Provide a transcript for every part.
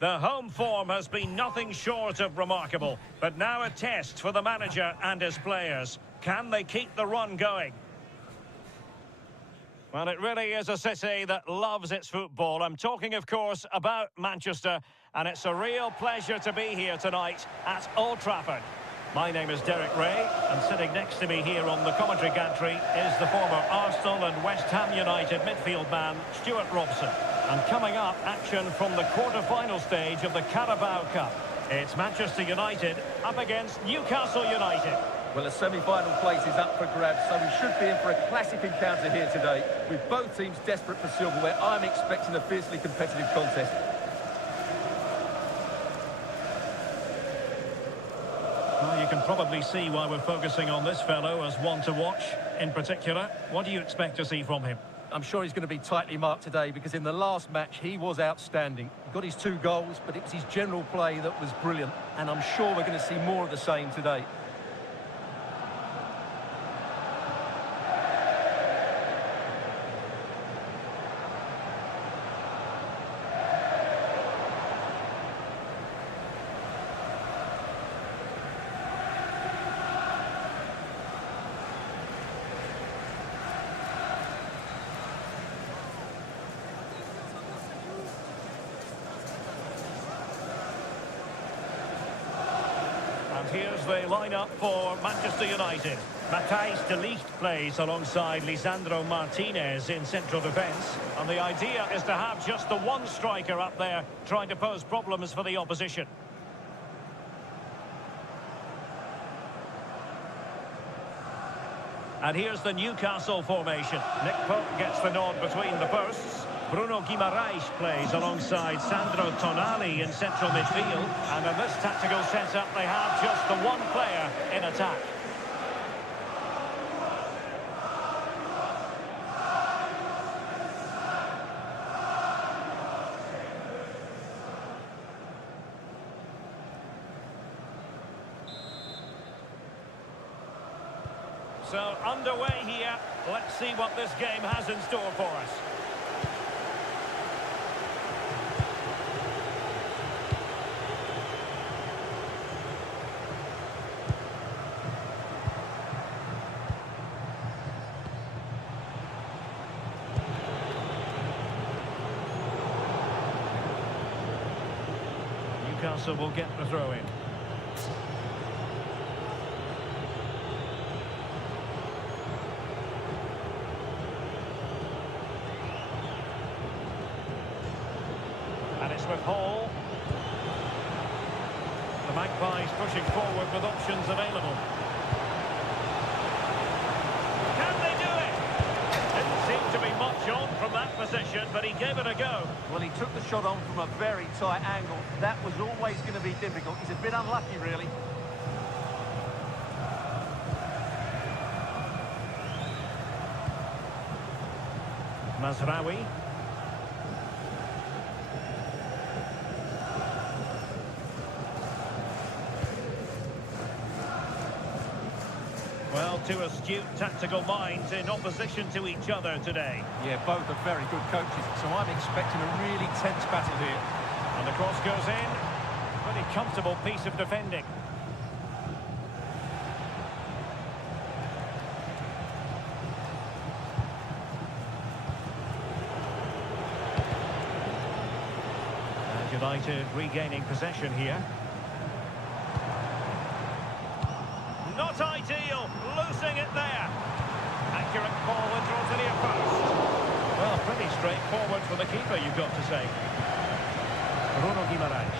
The home form has been nothing short of remarkable, but now a test for the manager and his players. Can they keep the run going? Well, it really is a city that loves its football. I'm talking, of course, about Manchester, and it's a real pleasure to be here tonight at Old Trafford. My name is Derek Ray, and sitting next to me here on the commentary gantry is the former Arsenal and West Ham United midfield man, Stuart Robson. And coming up, action from the quarter-final stage of the Carabao Cup. It's Manchester United up against Newcastle United. Well, the semi-final place is up for grabs, so we should be in for a classic encounter here today. With both teams desperate for silverware, I'm expecting a fiercely competitive contest. Well, you can probably see why we're focusing on this fellow as one to watch. In particular, what do you expect to see from him? I'm sure he's going to be tightly marked today because in the last match he was outstanding. He got his 2 goals, but it was his general play that was brilliant, and I'm sure we're going to see more of the same today. Here's the lineup for Manchester United. Matthijs de Ligt plays alongside Lisandro Martinez in central defence. And the idea is to have just the one striker up there trying to pose problems for the opposition. And here's the Newcastle formation. Nick Pope gets the nod between the posts. Bruno Guimaraes plays alongside Sandro Tonali in central midfield. And in this tactical setup, they have just the one player in attack. So underway here. Let's see what this game has in store for us. Newcastle will get the throw in. And it's with Hall. The Magpies pushing forward with options available. Can they do it? Didn't seem to be much on from that position, but he gave it a go. Well, he took the shot on from a very tight angle. That was always going to be difficult. He's a bit unlucky, really. Mazraoui. Well, two astute tactical minds in opposition to each other today. Yeah, both are very good coaches, so I'm expecting a really tense battle here. And the cross goes in. Pretty comfortable piece of defending. And United regaining possession here. Not ideal, losing it there. Accurate ball and draws it near post. Well, pretty straightforward for the keeper, you've got to say. Bruno Guimaraes.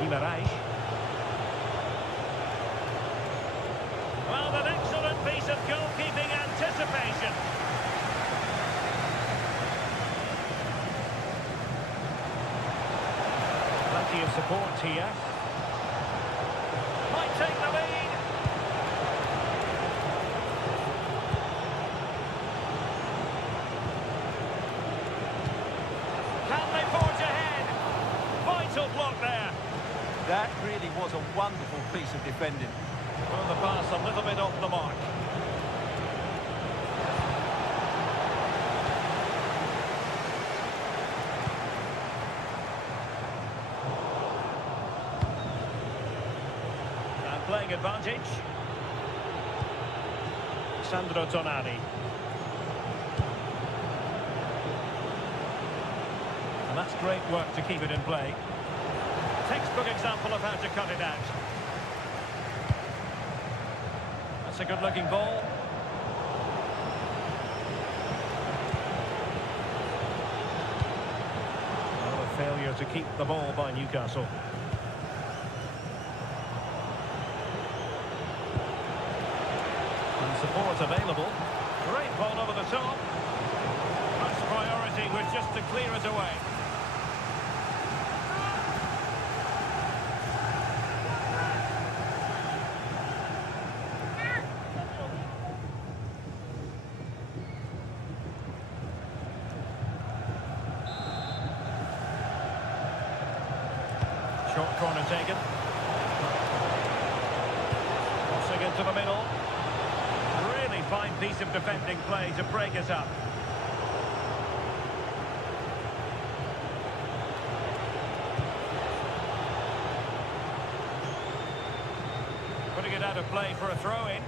Guimaraes. Well, an excellent piece of goalkeeping anticipation. Plenty of support here. Might take the lead. Can they forge ahead? Vital block there. That really was a wonderful piece of defending. Well, the pass a little bit off the mark. And playing advantage. Sandro Tonali. And that's great work to keep it in play. Textbook example of how to cut it out. That's a good-looking ball. Oh, a failure to keep the ball by Newcastle. And support available. Great ball over the top. First priority was just to clear it away. Short corner taken. Crossing into the middle. Really fine piece of defending play to break it up. Putting it out of play for a throw-in.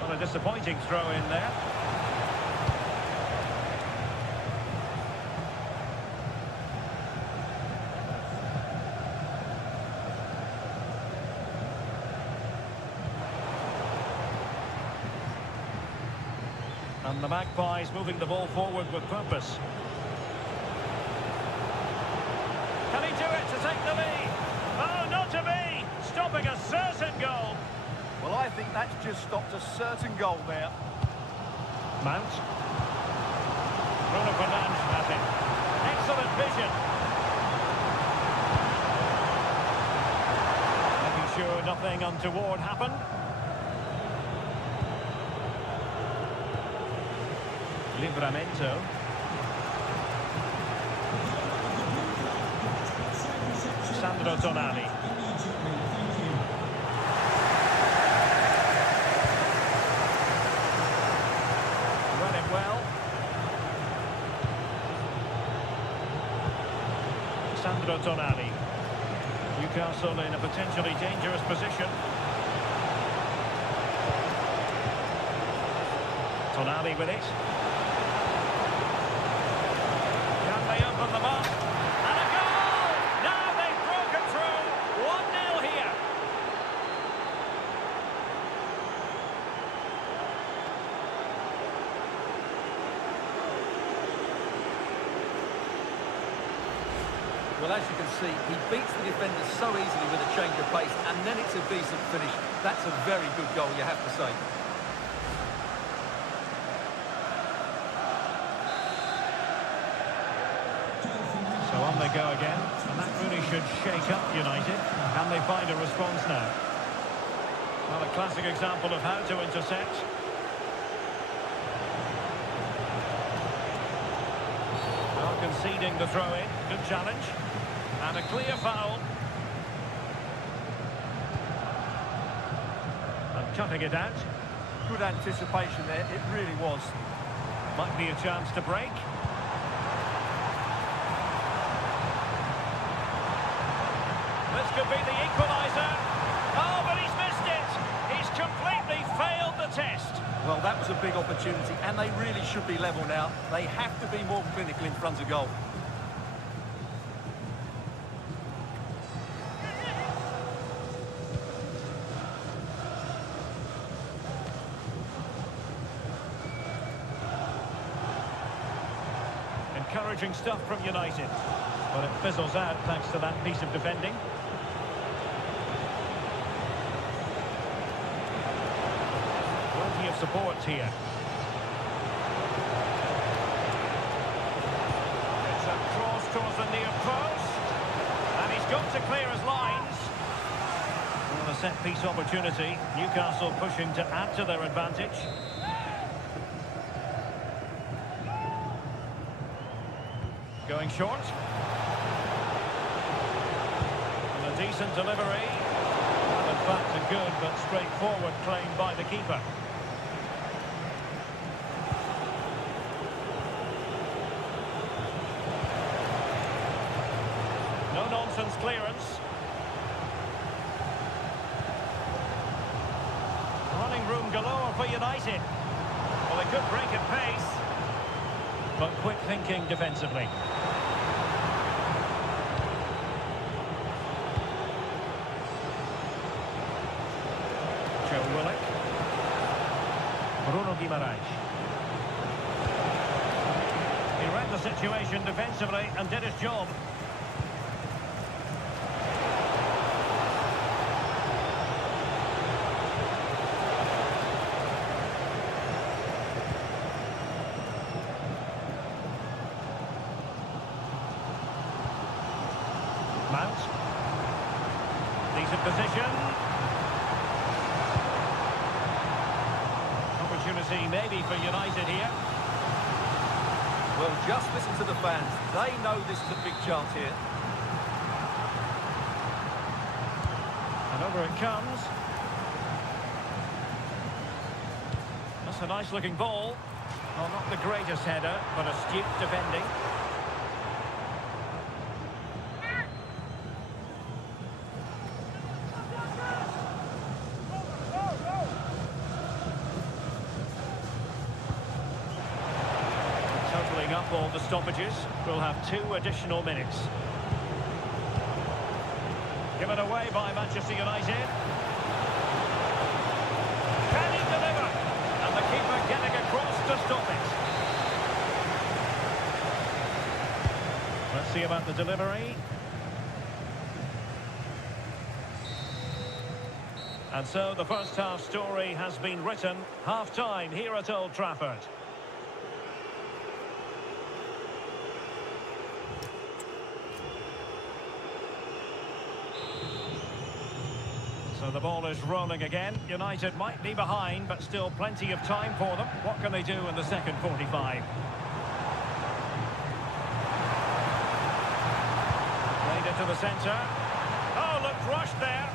Well, a disappointing throw-in there. And the Magpies moving the ball forward with purpose. Can he do it to take the lead? Oh, not to be! Stopping a certain goal. Well, I think that's just stopped a certain goal there. Mount. Bruno Fernandes has it. Excellent vision. Making sure nothing untoward happened. Livramento. Sandro Tonali. Run it well. Sandro Tonali. Newcastle in a potentially dangerous position. Tonali with it. They open them up, and a goal! Now they've broken through, 1-0 here. Well, as you can see, he beats the defender so easily with a change of pace, and then it's a decent finish. That's a very good goal, you have to say. So on they go again, and that really should shake up United. Can they find a response now? Well, a classic example of how to intercept. Not conceding the throw-in. Good challenge. And a clear foul. And cutting it out. Good anticipation there, it really was. Might be a chance to break. This could be the equaliser. Oh, but he's missed it. He's completely failed the test. Well, that was a big opportunity, and they really should be level now. They have to be more clinical in front of goal. Encouraging stuff from United. But it fizzles out thanks to that piece of defending. Plenty of support here. It's a cross towards the near post. And he's got to clear his lines. Well, a set-piece opportunity. Newcastle pushing to add to their advantage. Going short. decent delivery. Well, in fact, a good but straightforward claim by the keeper. No-nonsense clearance. Running room galore for United. Well, they could break at pace, but quick thinking defensively. Joe Willock. Bruno Guimaraes. He read the situation defensively and did his job. Mount. Decent position. Opportunity maybe for United here. Well, just listen to the fans. They know this is a big chance here. And over it comes. That's a nice looking ball. Well, not the greatest header, but astute defending. Totaling up all the stoppages, we'll have 2 additional minutes. Given away by Manchester United. Can he deliver? And the keeper getting across to stop it. Let's see about the delivery. And so the first half story has been written. Half-time here at Old Trafford. So the ball is rolling again. United might be behind, but still plenty of time for them. What can they do in the second 45? Played into the centre. Oh, looked rushed there.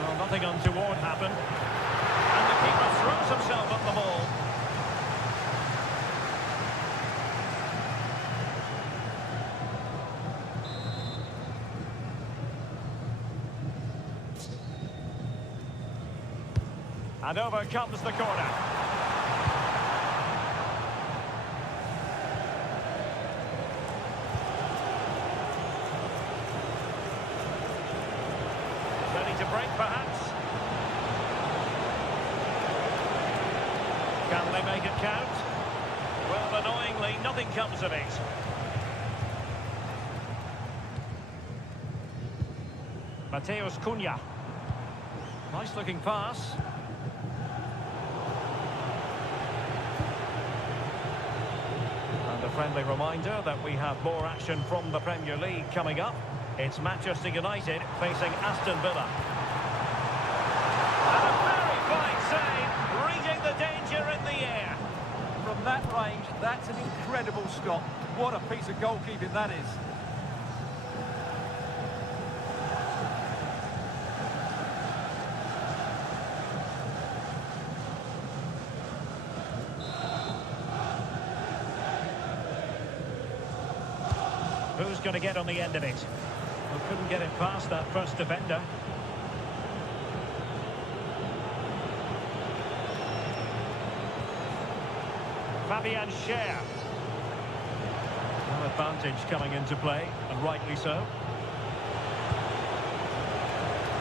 Well, nothing untoward happened. And the keeper throws himself at the ball. And over comes the corner. Ready to break, perhaps? Can they make it count? Well, annoyingly, nothing comes of it. Mateus Cunha. Nice looking pass. And a friendly reminder that we have more action from the Premier League coming up. It's Manchester United facing Aston Villa. And a very fine save, reading the danger in the air. From that range, that's an incredible stop. What a piece of goalkeeping that is. Who's going to get on the end of it? Well, couldn't get it past that first defender. Fabian Schär. No advantage coming into play, and rightly so.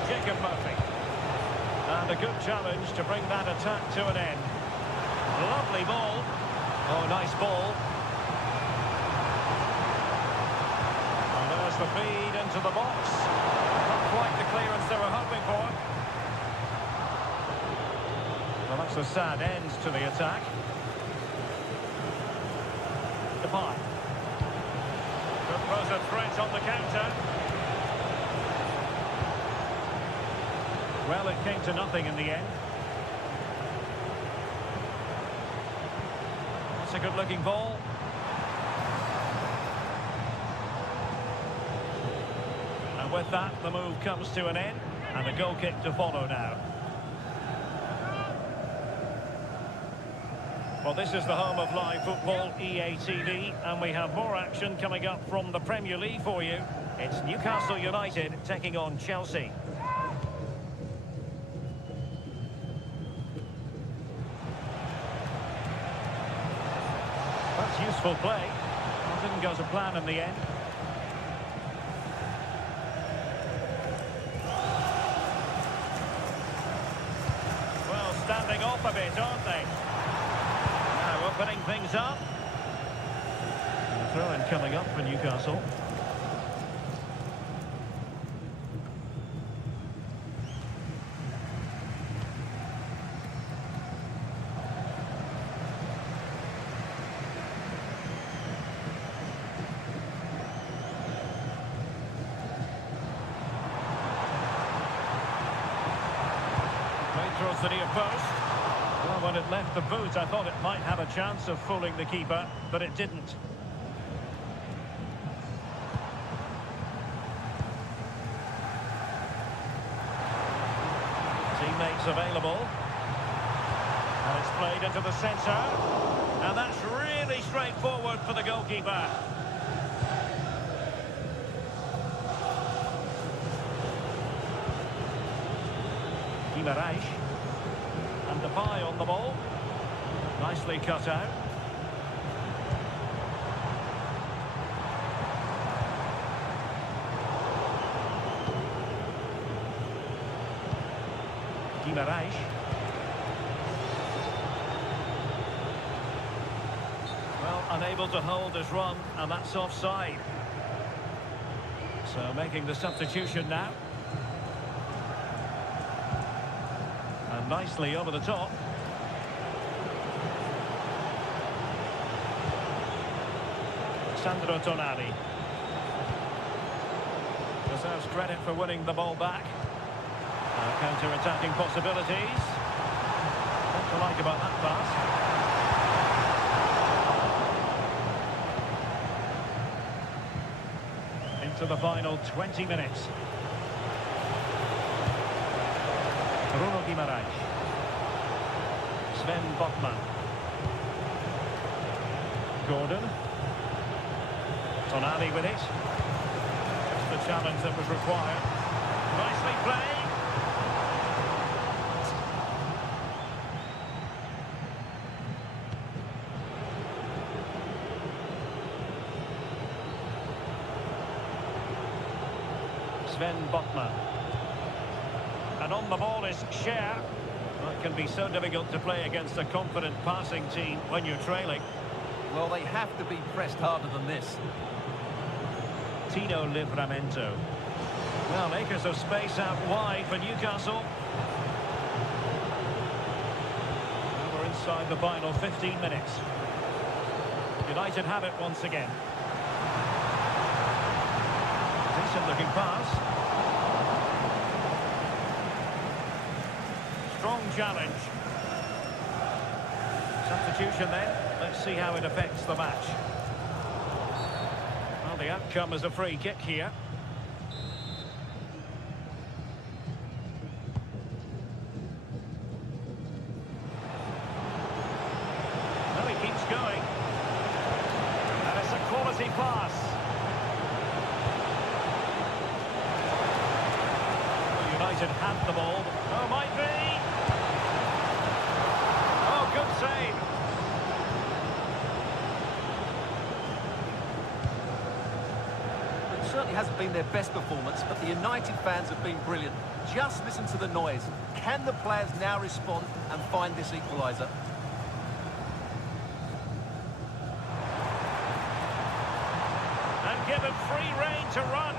Jacob Murphy. And a good challenge to bring that attack to an end. Lovely ball. Oh, nice ball. The feed into the box. Not quite the clearance they were hoping for. Well, that's a sad end to the attack. Depay. Could pose a threat on the counter. Well, it came to nothing in the end. That's a good-looking ball. And with that, the move comes to an end, and a goal kick to follow now. Well, this is the home of live football, EA TV, and we have more action coming up from the Premier League for you. It's Newcastle United taking on Chelsea. That's useful play. Well, didn't go to plan in the end. Well, standing off a bit, aren't they? Now opening things up. And a throw-in coming up for Newcastle. Towards the near post. Well, when it left the boot, I thought it might have a chance of fooling the keeper, but it didn't. Teammates available. And it's played into the centre. And that's really straightforward for the goalkeeper. KIARIKA. And the Depay on the ball. Nicely cut out. KIARIKA. Well, unable to hold his run, and that's offside. So making the substitution now. And nicely over the top. Sandro Tonali. Deserves credit for winning the ball back. Counter-attacking possibilities. What to like about that pass? Into the final 20 minutes. Bruno Guimaraes. Sven Botman. Gordon. Tonali with it. Just the challenge that was required. Nicely played. Sven Botman. And on the ball is Cher. Well, it can be so difficult to play against a confident passing team when you're trailing. Well, they have to be pressed harder than this. Tino Livramento. Well, acres of space out wide for Newcastle. Now we're inside the final 15 minutes. United have it once again. Decent looking pass. Strong challenge. Substitution then. Let's see how it affects the match. Well, the outcome is a free kick here. Well, he keeps going. And it's a quality pass. United had the ball. Oh, might be. Oh, good save. It certainly hasn't been their best performance, but the United fans have been brilliant. Just listen to the noise. Can the players now respond and find this equaliser? And give him free rein to run.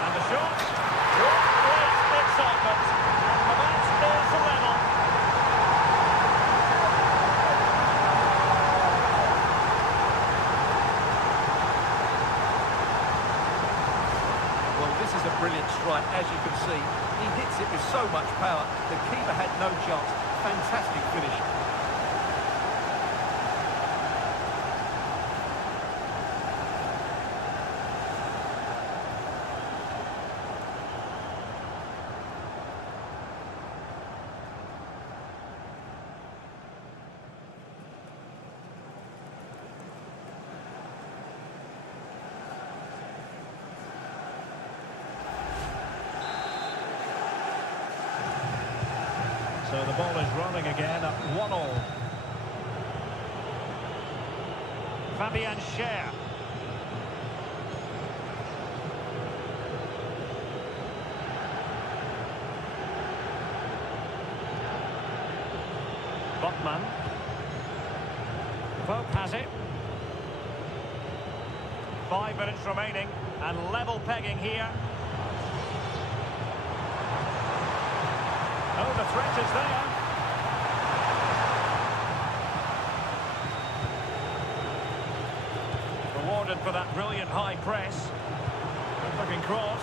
And the shot. What great excitement. And the match is level. Well, this is a brilliant strike, as you can see. He hits it with so much power. The keeper had no chance. Fantastic finish. So the ball is rolling again at 1-1. Fabian Schär. Botman. Pope has it. 5 minutes remaining and level pegging here. Oh, the threat is there. Rewarded for that brilliant high press. Good looking cross.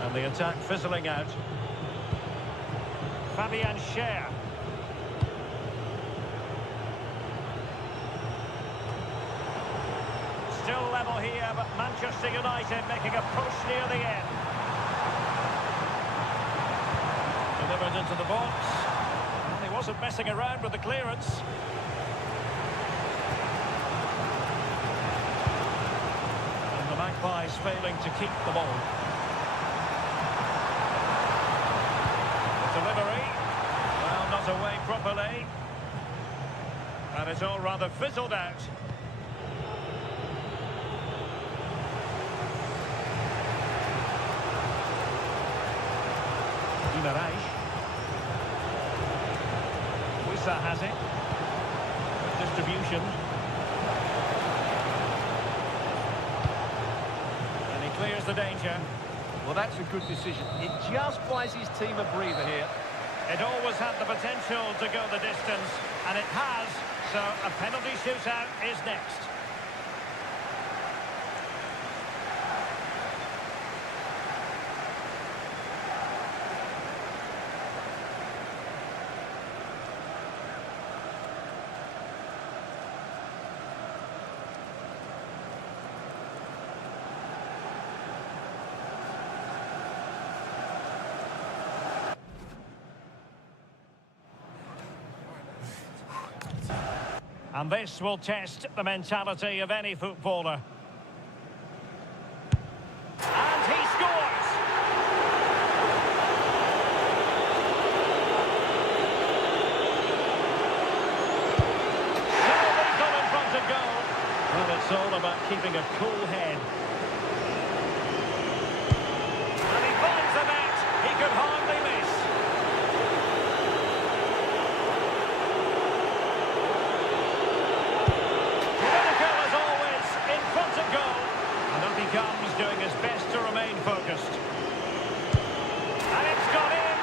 And the attack fizzling out. Fabian Schär. Still level here, but Manchester United making a push near the end. Delivered into the box. Well, he wasn't messing around with the clearance. And the Magpies failing to keep the ball. Delivery, well, not away properly. And it's all rather fizzled out. Guimaraes. Wissa has it. Good distribution. And he clears the danger. Well, that's a good decision. It just buys his team a breather here. It always had the potential to go the distance, and it has. So a penalty shootout is next. And this will test the mentality of any footballer. And he scores! So lethal in front of goal. Well, it's all about keeping a cool head. And he finds the net. He could hardly miss. Comes doing his best to remain focused. And it's gone in!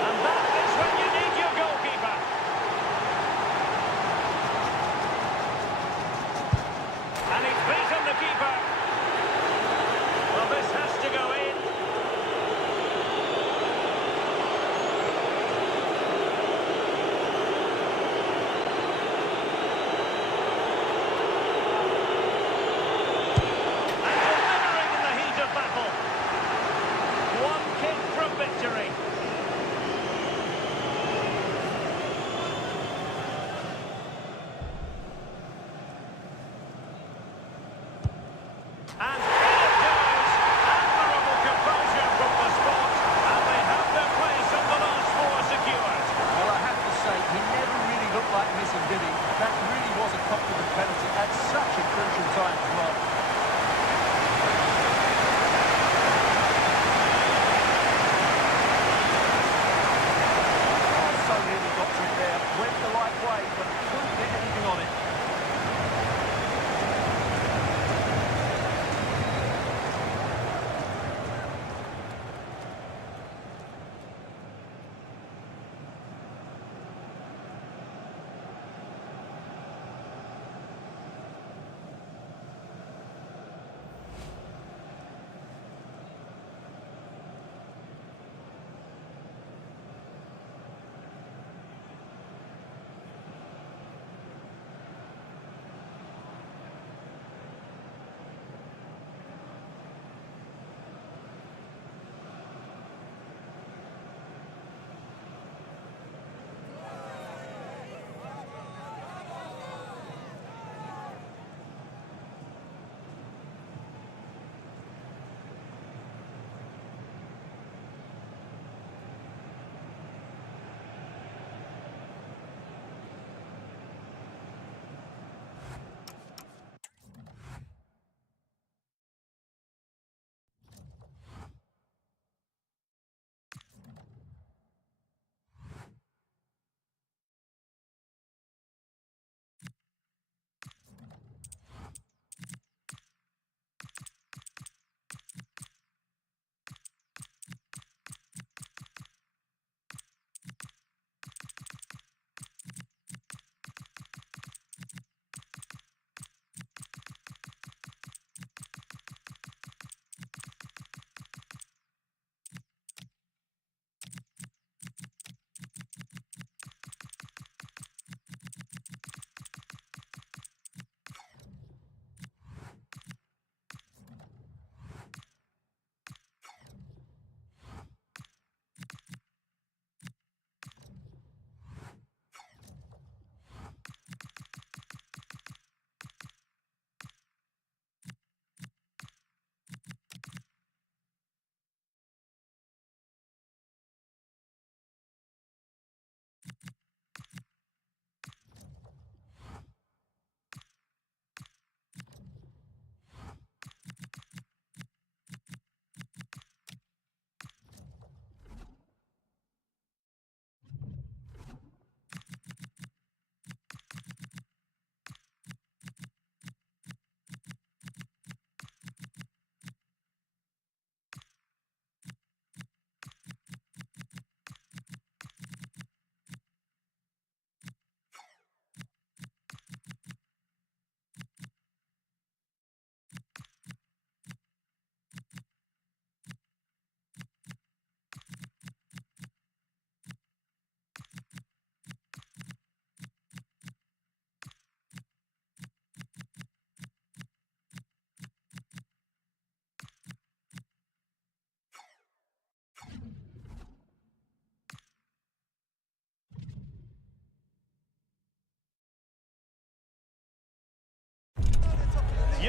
And that is when you need your goalkeeper. And he's beaten the keeper. Well, this has to go in.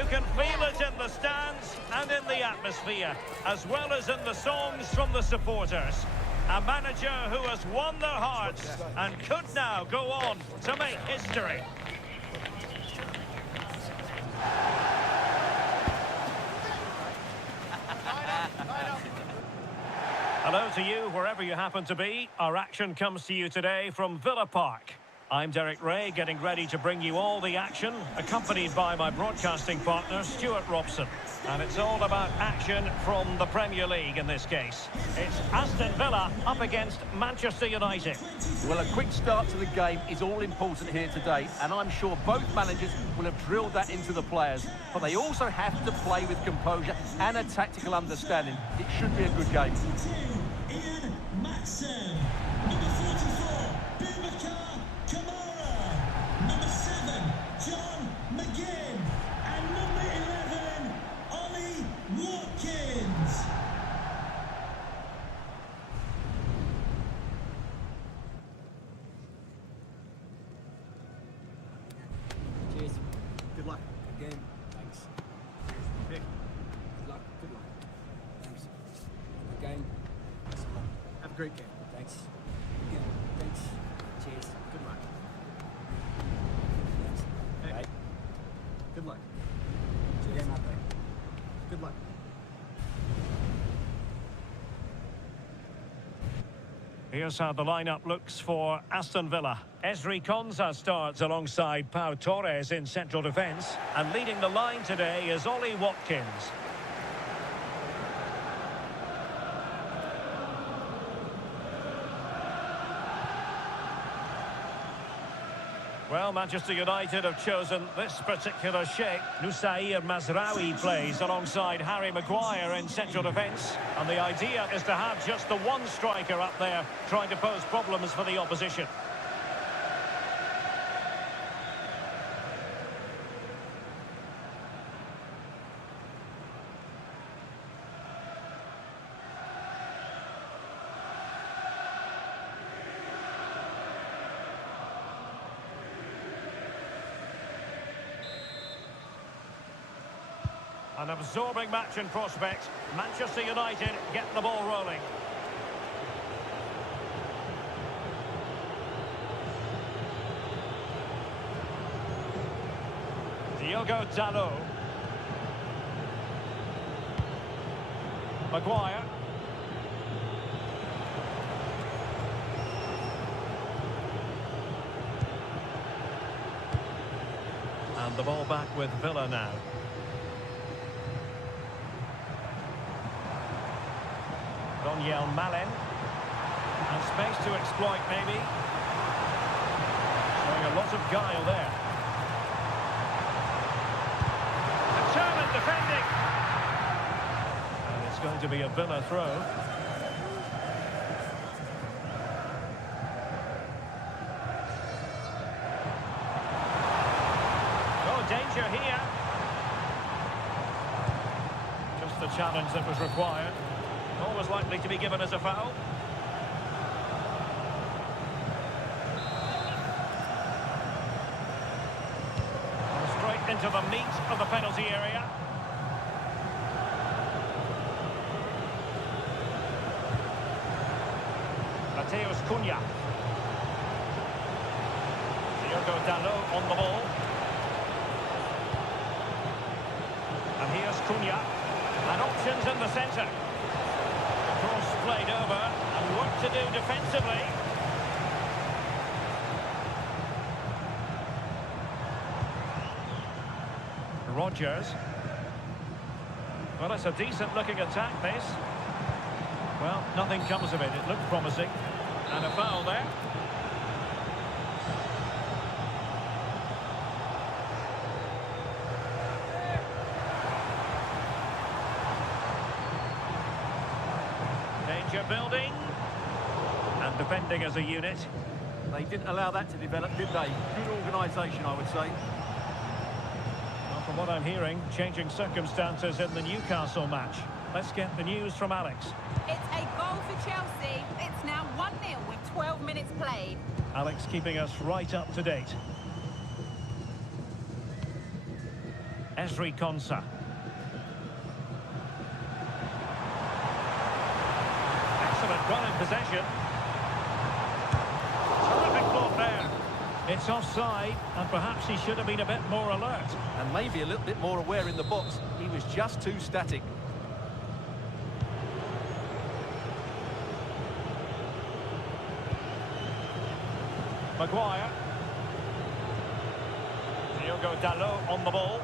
can feel it in the stands and in the atmosphere, as well as in the songs from the supporters. A manager who has won their hearts and could now go on to make history. Hello to you, wherever you happen to be. Our action comes to you today from Villa Park. I'm Derek Ray, getting ready to bring you all the action, accompanied by my broadcasting partner, Stuart Robson. And it's all about action from the Premier League in this case. It's Aston Villa up against Manchester United. Well, a quick start to the game is all important here today, and I'm sure both managers will have drilled that into the players. But they also have to play with composure and a tactical understanding. It should be a good game. Good luck. Good game. Thanks. Vic. Good luck. Good luck. Thanks. Good game. Have a great game. Thanks. Good game. Thanks. Cheers. Good luck. Thanks. Hey. Bye. Good luck. Cheers. Yeah, good luck. Here's how the lineup looks for Aston Villa. Ezri Konsa starts alongside Pau Torres in central defence. And leading the line today is Ollie Watkins. Well, Manchester United have chosen this particular shape. Nusair Mazraoui plays alongside Harry Maguire in central defence. And the idea is to have just the one striker up there trying to pose problems for the opposition. An absorbing match in prospect. Manchester United get the ball rolling. Diogo Dalot. Maguire. And the ball back with Villa now. Donyell Malen. And space to exploit, maybe. Showing a lot of guile there. Determined defending. And it's going to be a Villa throw. Oh, danger here. Just the challenge that was required. Always likely to be given as a foul. And straight into the meat of the penalty area. Mateus Cunha. Diogo Dalot on the ball. And here's Cunha. And options in the centre. Cross played over, and work to do defensively. Rodgers. Well, it's a decent-looking attack, this. Well, nothing comes of it. It looked promising. And a foul there. Danger building. And defending as a unit. They didn't allow that to develop, did they? Good organisation, I would say. Well, from what I'm hearing, changing circumstances in the Newcastle match. Let's get the news from Alex. It's a goal for Chelsea. It's now 1-0 with 12 minutes played. Alex keeping us right up to date. Esri Konsa. Excellent run in possession. Terrific block there. It's offside, and perhaps he should have been a bit more alert. And maybe a little bit more aware in the box. He was just too static. Maguire. Diogo Dalot on the ball.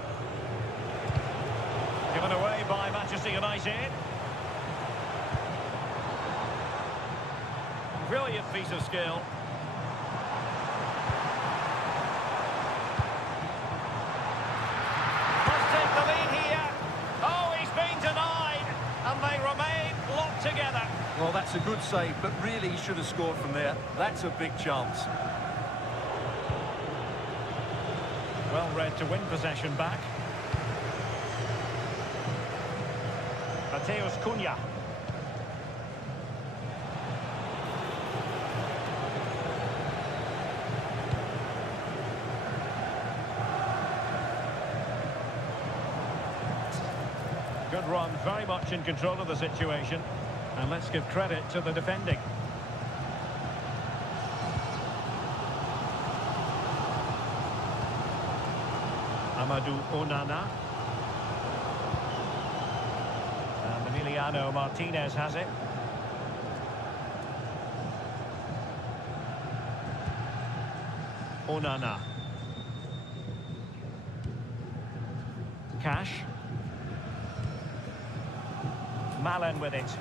Given away by Manchester United. Brilliant piece of skill. Must take the lead here. Oh, he's been denied. And they remain locked together. Well, that's a good save, but really he should have scored from there. That's a big chance. Well read to win possession back. Mateus Cunha. Good run, very much in control of the situation. And let's give credit to the defending. Amadou Onana. And Emiliano Martinez has it. Onana. Cash. Malen with it.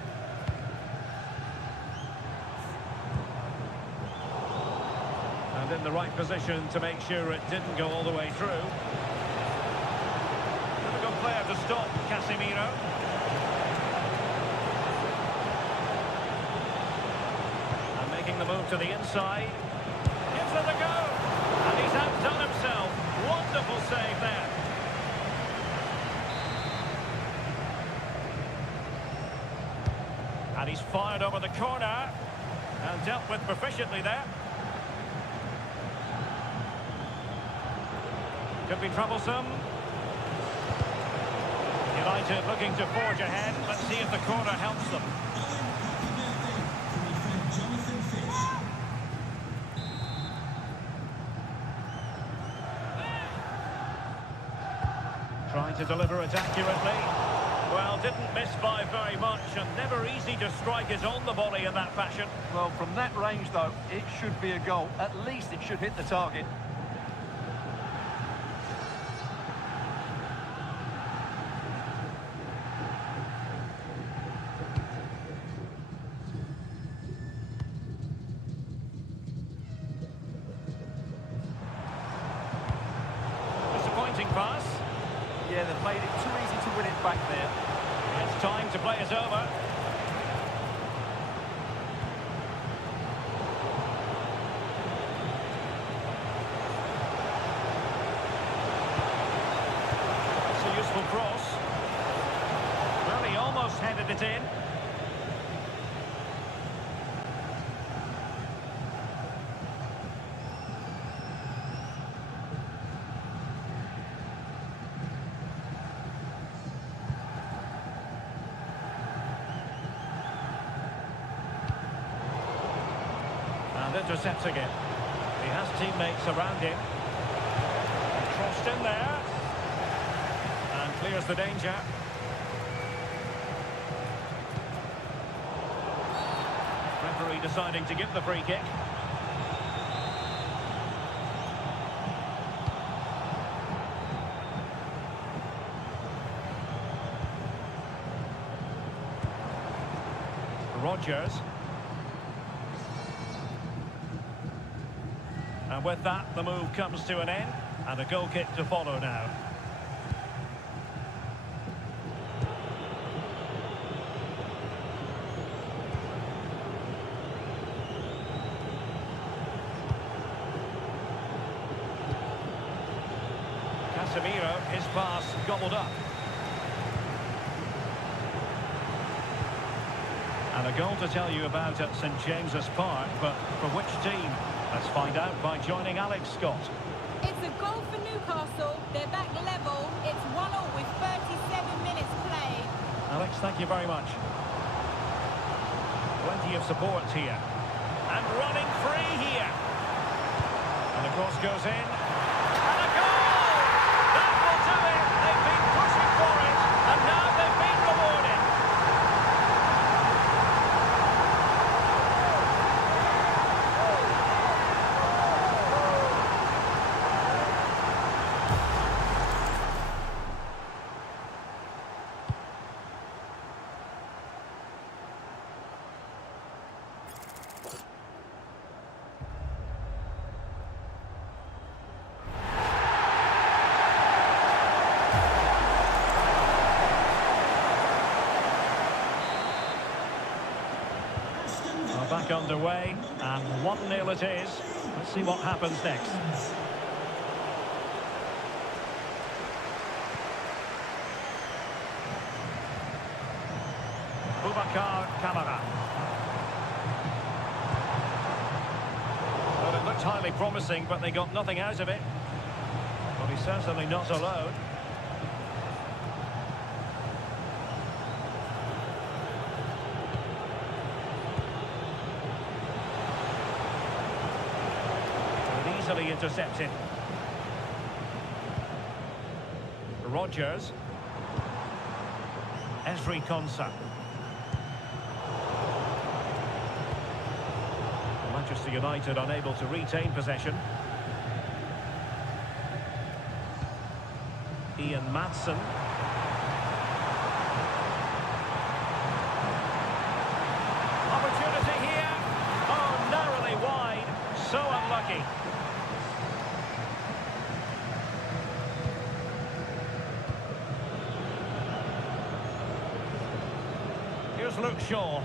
And in the right position to make sure it didn't go all the way through. A good player to stop Casemiro. And making the move to the inside. Gives it a go. And he's outdone himself. Wonderful save there. And he's fired over the corner. And dealt with proficiently there. Could be troublesome. United looking to forge ahead. Let's see if the corner helps them. Trying to deliver it accurately. Well, didn't miss by very much, and never easy to strike it on the volley in that fashion. Well, from that range, though, it should be a goal. At least it should hit the target. Disappointing pass. Yeah, they've made it too easy to win it back there. It's time to play it over. That's a useful cross. Well, he almost headed it in. And intercepting it. He has teammates around him. Crossed in there. And clears the danger. Referee deciding to give the free kick. Rodgers. And with that, the move comes to an end, and a goal kick to follow now. Casemiro, his pass gobbled up. And a goal to tell you about at St James's Park, but for which team? Let's find out by joining Alex Scott. It's a goal for Newcastle. They're back level. It's 1-1 with 37 minutes played. Alex, thank you very much. Plenty of support here. And running free here. And the cross goes in. And a goal! That will do it. They've been pushing for it. And now they've been rewarded. Back underway, and 1-0 it is. Let's see what happens next. Camara. Well, it looked highly promising, but they got nothing out of it. Well, he's certainly not alone. Easily intercepted. Rogers. Esri Konsa. Manchester United unable to retain possession. Ian Maatsen. Opportunity here. Oh, narrowly wide. So unlucky. Here's Luke Shaw.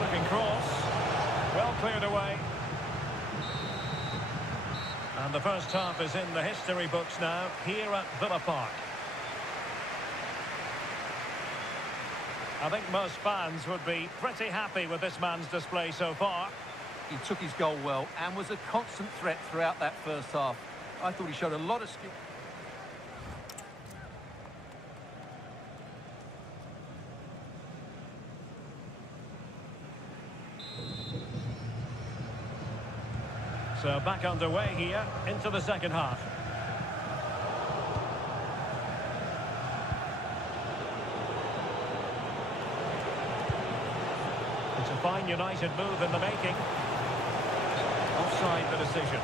Looking cross. Well cleared away. And the first half is in the history books now, here at Villa Park. I think most fans would be pretty happy with this man's display so far. He took his goal well and was a constant threat throughout that first half. I thought he showed a lot of skill. So back underway here into the second half. It's a fine United move in the making. Offside the decision.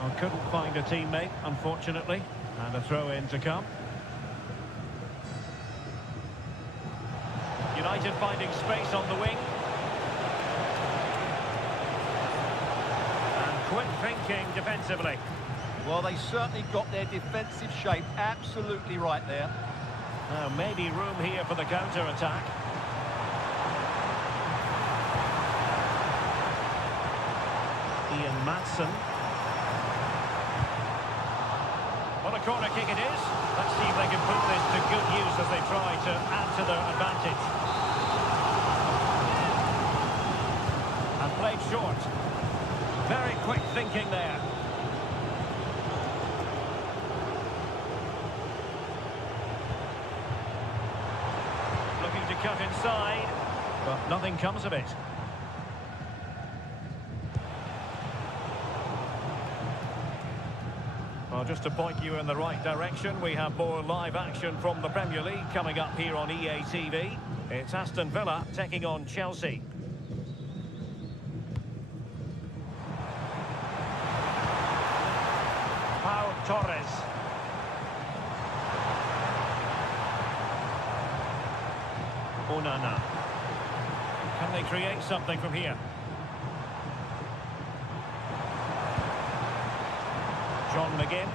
Oh, couldn't find a teammate, unfortunately. And a throw-in to come. United finding space on the wing. And quick thinking defensively. Well, they certainly got their defensive shape absolutely right there. Now, maybe room here for the counter-attack. Ian Maatsen. What a corner kick it is. Let's see if they can put this to good use as they try to add to their advantage. And played short. Very quick thinking there. Cut inside, but nothing comes of it. Well, just to point you in the right direction, we have more live action from the Premier League coming up here on EA TV. It's Aston Villa taking on Chelsea. Pau Torres. Onana. Can they create something from here? John McGinn.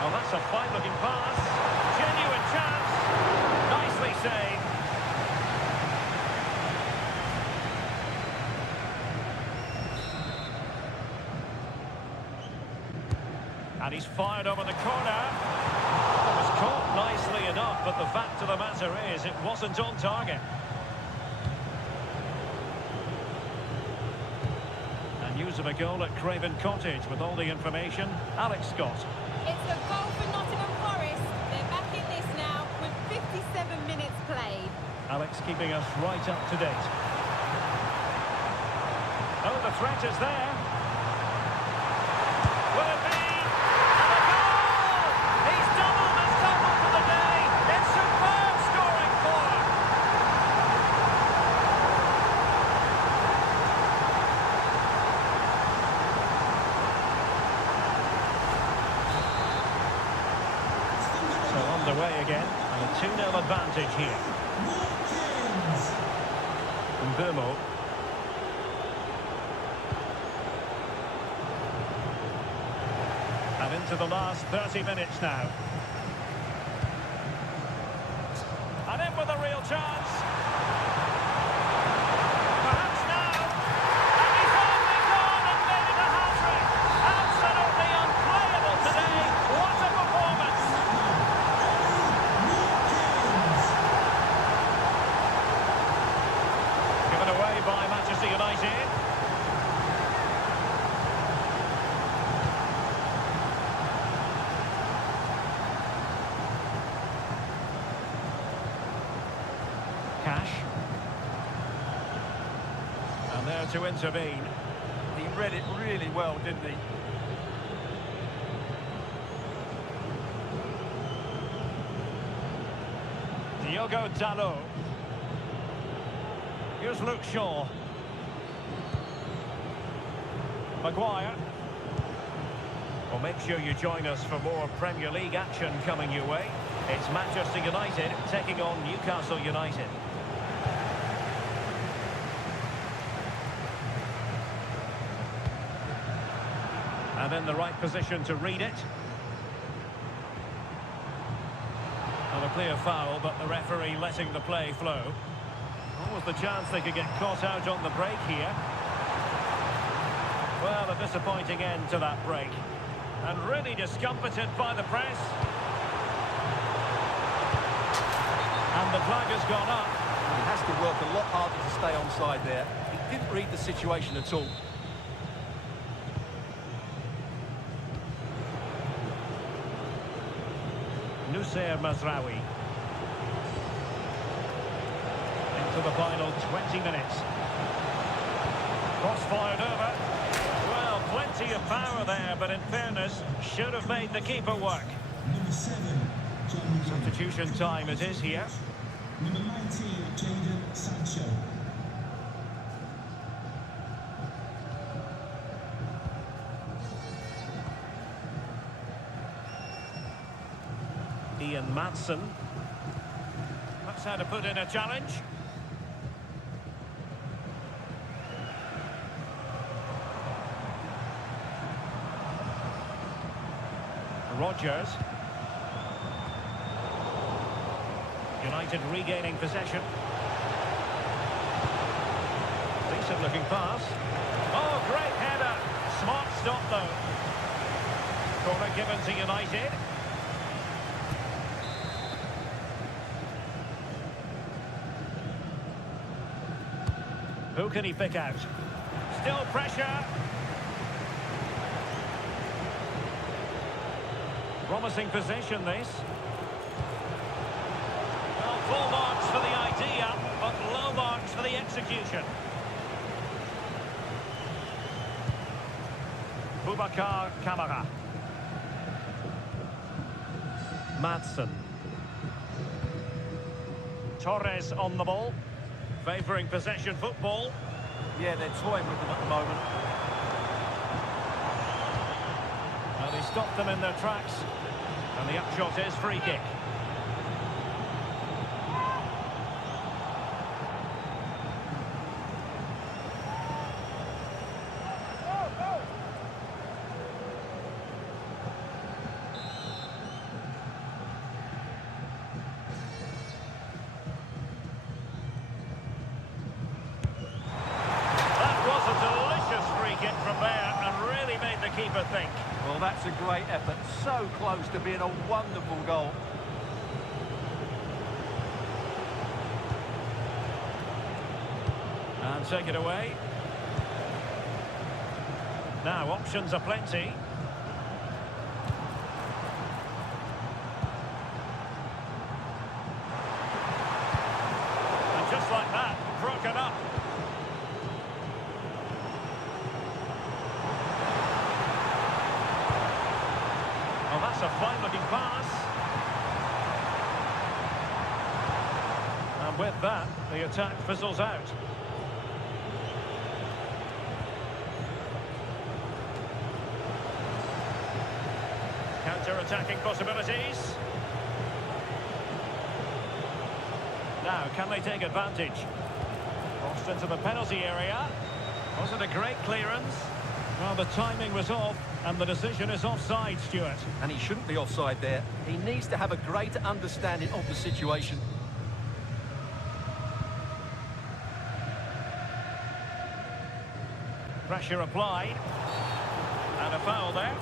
Oh, that's a fine-looking pass. Genuine chance. Nicely saved. And he's fired over the corner. It was caught nicely enough, but the fact of the matter is it wasn't on target. And news of a goal at Craven Cottage with all the information. Alex Scott. It's a goal for Nottingham Forest. They're back in this now with 57 minutes played. Alex keeping us right up to date. Oh, the threat is there. Will it be? And a goal! He's doubled his total for the day. It's superb scoring form. So underway again, and a 2-0 advantage here. Burmo. And into the last 30 minutes now. And in with a real chance. Perhaps now. And he's only gone and made it a hat-trick. Absolutely unplayable today. What a performance. Given away by Manchester United. Cash. And there to intervene. He read it really well, didn't he? Diogo Dalot. Here's Luke Shaw. Maguire. Well, make sure you join us for more Premier League action coming your way. It's Manchester United taking on Newcastle United. And in the right position to read it. Not a clear foul, but the referee letting the play flow. What was the chance they could get caught out on the break here? Well, a disappointing end to that break. And really discomfited by the press. And the flag has gone up. He has to work a lot harder to stay onside there. He didn't read the situation at all. Nusayr Mazraoui. Into the final 20 minutes. Cross fired over. Well, plenty of power there, but in fairness, should have made the keeper work. Number 7, Substitution time it is here. Number 19, Jadon Sancho. Ian Madsen. That's how to put in a challenge. Rodgers. United regaining possession. Decent looking pass. Oh, great header. Smart stop though. Corner given to United. Who can he pick out? Still pressure. Promising position, this. Well, full marks for the idea, but low marks for the execution. Boubacar Kamara. Madsen. Torres on the ball. Favouring possession football. Yeah, they're toying with them at the moment. And he stopped them in their tracks. And the upshot is free kick. That was a delicious free kick from there and really made the keeper think. Well, that's a great effort. So close to being a wonderful goal. And take it away. Now, options are plenty. And just like that, broken up. Well, that's a fine-looking pass. And with that, the attack fizzles out. Counter-attacking possibilities. Now, can they take advantage? Crossed into the penalty area. Was it a great clearance? Well, the timing was off, and the decision is offside, Stuart. And he shouldn't be offside there. He needs to have a greater understanding of the situation. Pressure applied. And a foul there.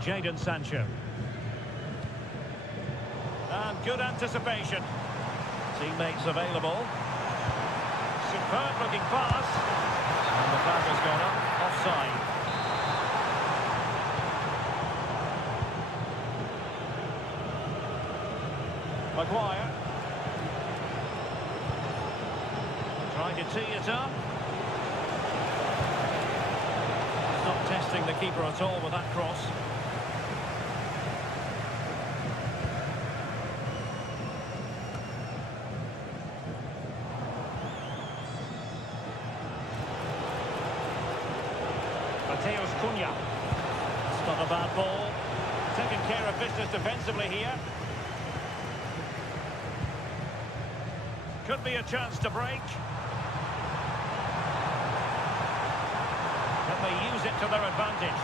Jadon Sancho. And good anticipation. Teammates available. Superb looking pass. And the flag has gone up. Offside. Maguire. Trying to tee it up. Not testing the keeper at all with that cross. Cunha. It's not a bad ball. Taking care of business defensively here. Could be a chance to break. Can they use it to their advantage?